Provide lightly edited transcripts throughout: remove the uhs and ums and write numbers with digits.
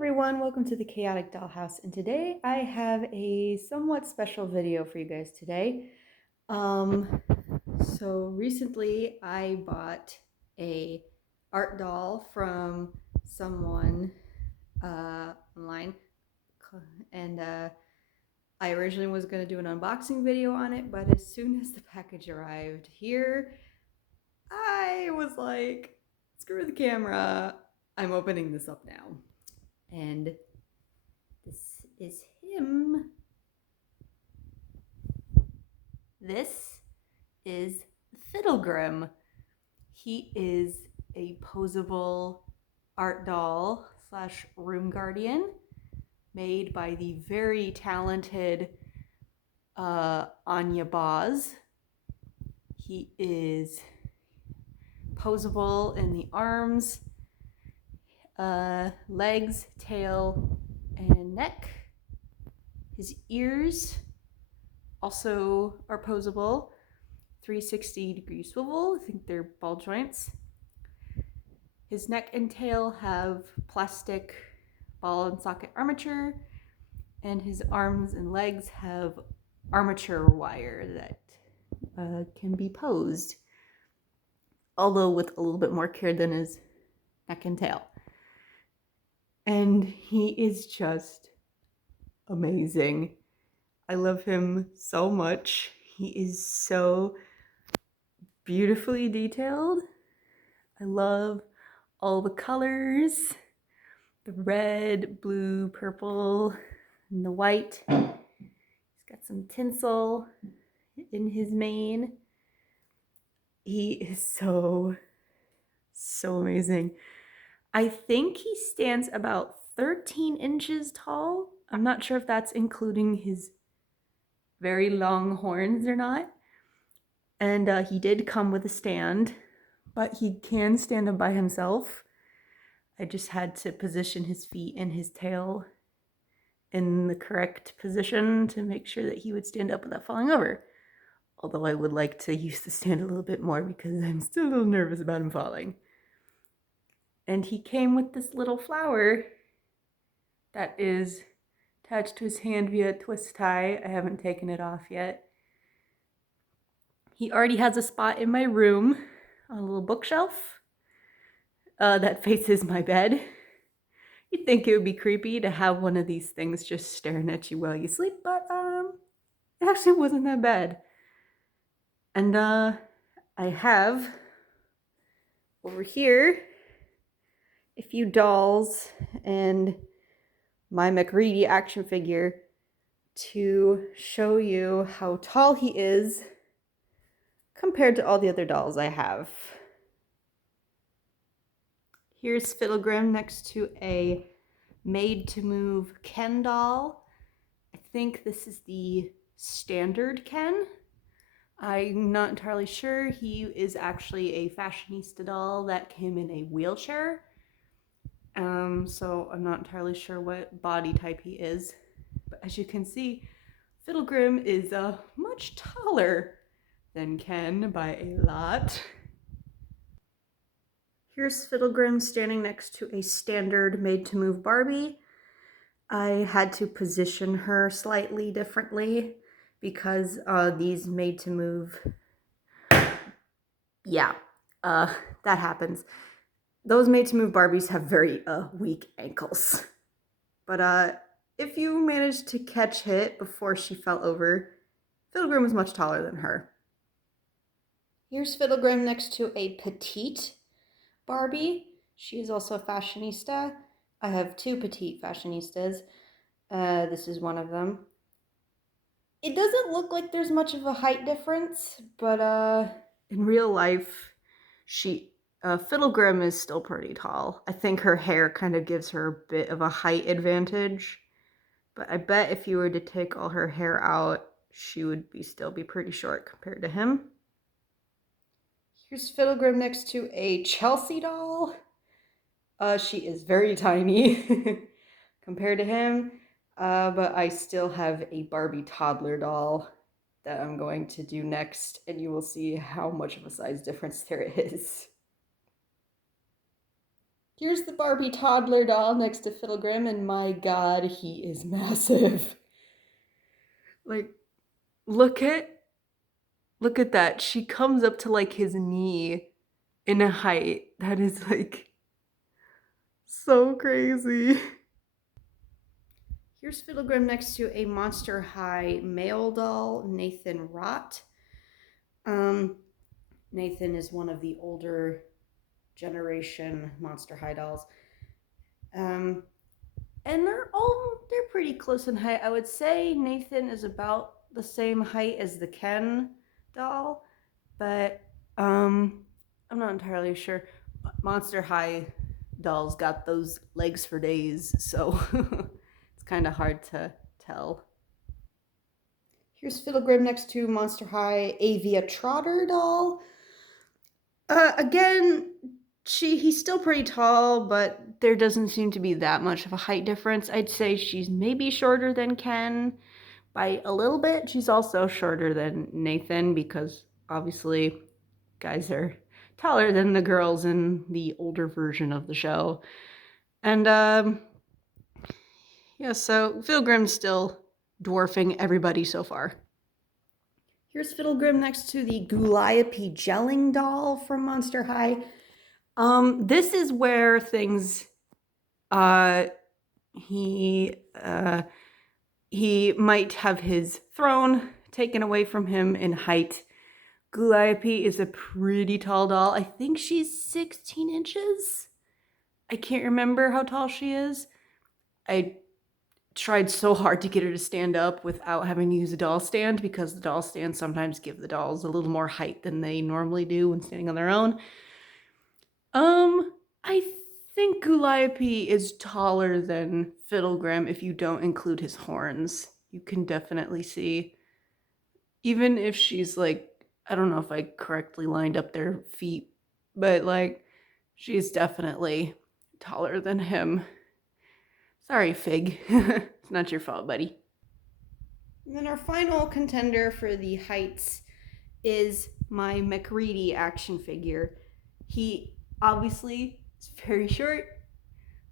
everyone, welcome to the Chaotic Dollhouse, and today I have a somewhat special video for you guys today. So recently I bought a art doll from someone online, and I originally was going to do an unboxing video on it, but as soon as the package arrived here, I was like, screw the camera, I'm opening this up now. And this is him. This is Fiddlegrim. He is a posable art doll slash room guardian made by the very talented Anya Boz. He is posable in the arms, legs, tail, and neck. His ears also are posable, 360-degree swivel. I think they're ball joints. His neck and tail have plastic ball and socket armature, and his arms and legs have armature wire that can be posed, although with a little bit more care than his neck and tail. And he is just amazing. I love him so much. He is so beautifully detailed. I love all the colors, the red, blue, purple, and the white. He's got some tinsel in his mane. He is so amazing. I think he stands about 13 inches tall. I'm not sure if that's including his very long horns or not. And he did come with a stand, but he can stand up by himself. I just had to position his feet and his tail in the correct position to make sure that he would stand up without falling over. Although I would like to use the stand a little bit more because I'm still a little nervous about him falling. And he came with this little flower that is attached to his hand via a twist tie. I haven't taken it off yet. He already has a spot in my room on a little bookshelf that faces my bed. You'd think it would be creepy to have one of these things just staring at you while you sleep, but it actually wasn't that bad. And I have over here a few dolls and my MacReady action figure to show you how tall he is compared to all the other dolls I have. Here's Fiddlegrim next to a made-to-move Ken doll. I think this is the standard Ken. I'm not entirely sure. He is actually a fashionista doll that came in a wheelchair. So I'm not entirely sure what body type he is. But as you can see, Fiddlegrim is much taller than Ken by a lot. Here's Fiddlegrim standing next to a standard made-to-move Barbie. I had to position her slightly differently because these made-to-move, that happens. Those made-to-move Barbies have very weak ankles. But if you managed to catch it before she fell over, Fiddlegrim was much taller than her. Here's Fiddlegrim next to a petite Barbie. She is also a fashionista. I have two petite fashionistas. This is one of them. It doesn't look like there's much of a height difference, but in real life, Fiddlegrim is still pretty tall. I think her hair kind of gives her a bit of a height advantage, but I bet if you were to take all her hair out, she would still be pretty short compared to him. Here's Fiddlegrim next to a Chelsea doll. She is very tiny compared to him, but I still have a Barbie toddler doll that I'm going to do next, and you will see how much of a size difference there is. Here's the Barbie toddler doll next to Fiddlegrim, and my god, he is massive. Like, look at that. She comes up to like his knee in a height that is like so crazy. Here's Fiddlegrim next to a Monster High male doll, Nathan Rott. Nathan is one of the older generation Monster High dolls. And they're pretty close in height. I would say Nathan is about the same height as the Ken doll, but I'm not entirely sure. Monster High dolls got those legs for days, so it's kind of hard to tell. Here's Fiddlegrim next to Monster High Avia Trotter doll. Again, he's still pretty tall, but there doesn't seem to be that much of a height difference. I'd say she's maybe shorter than Ken by a little bit. She's also shorter than Nathan because obviously guys are taller than the girls in the older version of the show. And yeah, so Fiddlegrim's still dwarfing everybody so far. Here's Fiddlegrim next to the Guliope gelling doll from Monster High. This is where things, he might have his throne taken away from him in height. Guliope is a pretty tall doll. I think she's 16 inches. I can't remember how tall she is. I tried so hard to get her to stand up without having to use a doll stand because the doll stands sometimes give the dolls a little more height than they normally do when standing on their own. I think Guliope is taller than Fiddlegrim if you don't include his horns. You can definitely see, even if she's like, I don't know if I correctly lined up their feet, but like, she's definitely taller than him. Sorry, Fig. It's not your fault, buddy. And then our final contender for the heights is my McReady action figure. He obviously is very short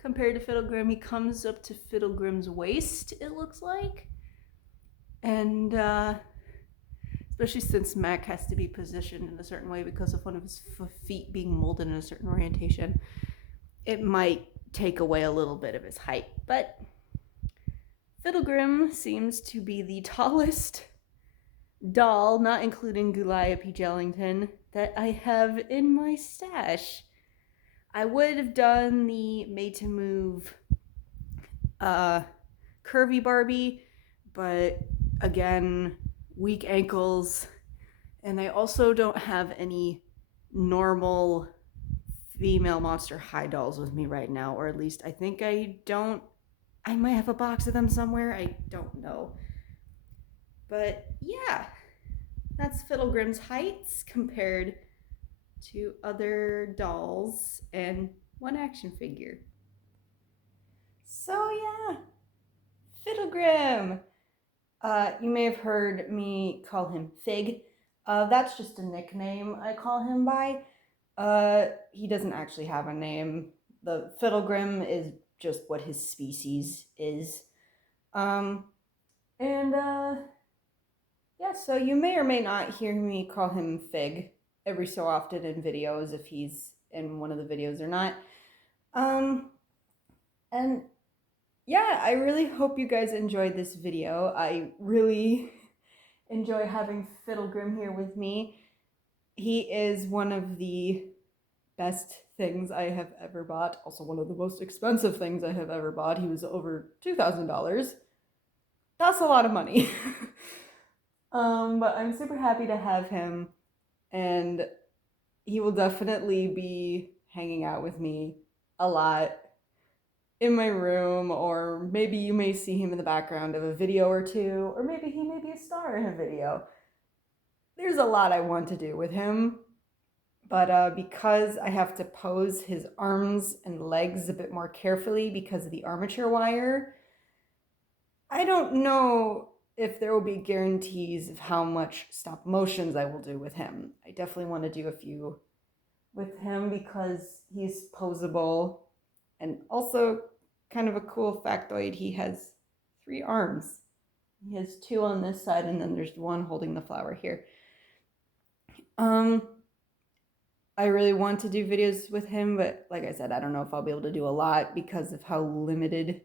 compared to Fiddlegrim. He comes up to Fiddlegrim's waist, it looks like. And especially since Mac has to be positioned in a certain way because of one of his feet being molded in a certain orientation, it might take away a little bit of his height. But Fiddlegrim seems to be the tallest doll, not including Guliope Jellington, that I have in my stash. I would have done the Made to Move curvy Barbie, but again, weak ankles, and I also don't have any normal female Monster High dolls with me right now, or at least I think I don't. I might have a box of them somewhere, I don't know. But yeah, that's Fiddlegrim's heights compared to other dolls and one action figure. So yeah, Fiddlegrim. You may have heard me call him Fig. That's just a nickname I call him by. He doesn't actually have a name. The Fiddlegrim is just what his species is. Yeah, so you may or may not hear me call him Fig every so often in videos if he's in one of the videos or not. And yeah, I really hope you guys enjoyed this video. I really enjoy having Fiddlegrim here with me. He is one of the best things I have ever bought. Also one of the most expensive things I have ever bought. He was over $2,000. That's a lot of money. But I'm super happy to have him, and he will definitely be hanging out with me a lot in my room, or maybe you may see him in the background of a video or two, or maybe he may be a star in a video. There's a lot I want to do with him, but because I have to pose his arms and legs a bit more carefully because of the armature wire, I don't know if there will be guarantees of how much stop motions I will do with him. I definitely want to do a few with him because he's posable And also, kind of a cool factoid, he has 3 arms. He has 2 on this side, and then there's 1 holding the flower here. I really want to do videos with him, but like I said, I don't know if I'll be able to do a lot because of how limited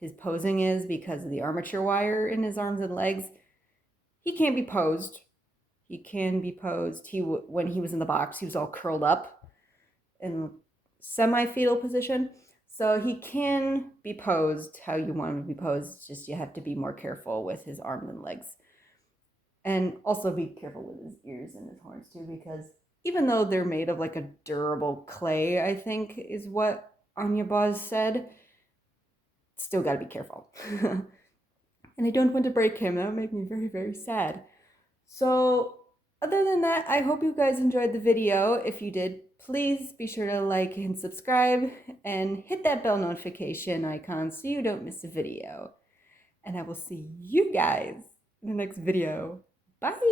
his posing is because of the armature wire in his arms and legs. He can't be posed. He can be posed. When he was in the box, he was all curled up in semi-fetal position. So he can be posed how you want him to be posed. It's just you have to be more careful with his arms and legs. And also be careful with his ears and his horns too, because even though they're made of like a durable clay, I think is what Anya Boz said, still got to be careful. And I don't want to break him. That would make me very, very sad. So other than that, I hope you guys enjoyed the video. If you did, please be sure to like and subscribe and hit that bell notification icon so you don't miss a video. And I will see you guys in the next video. Bye!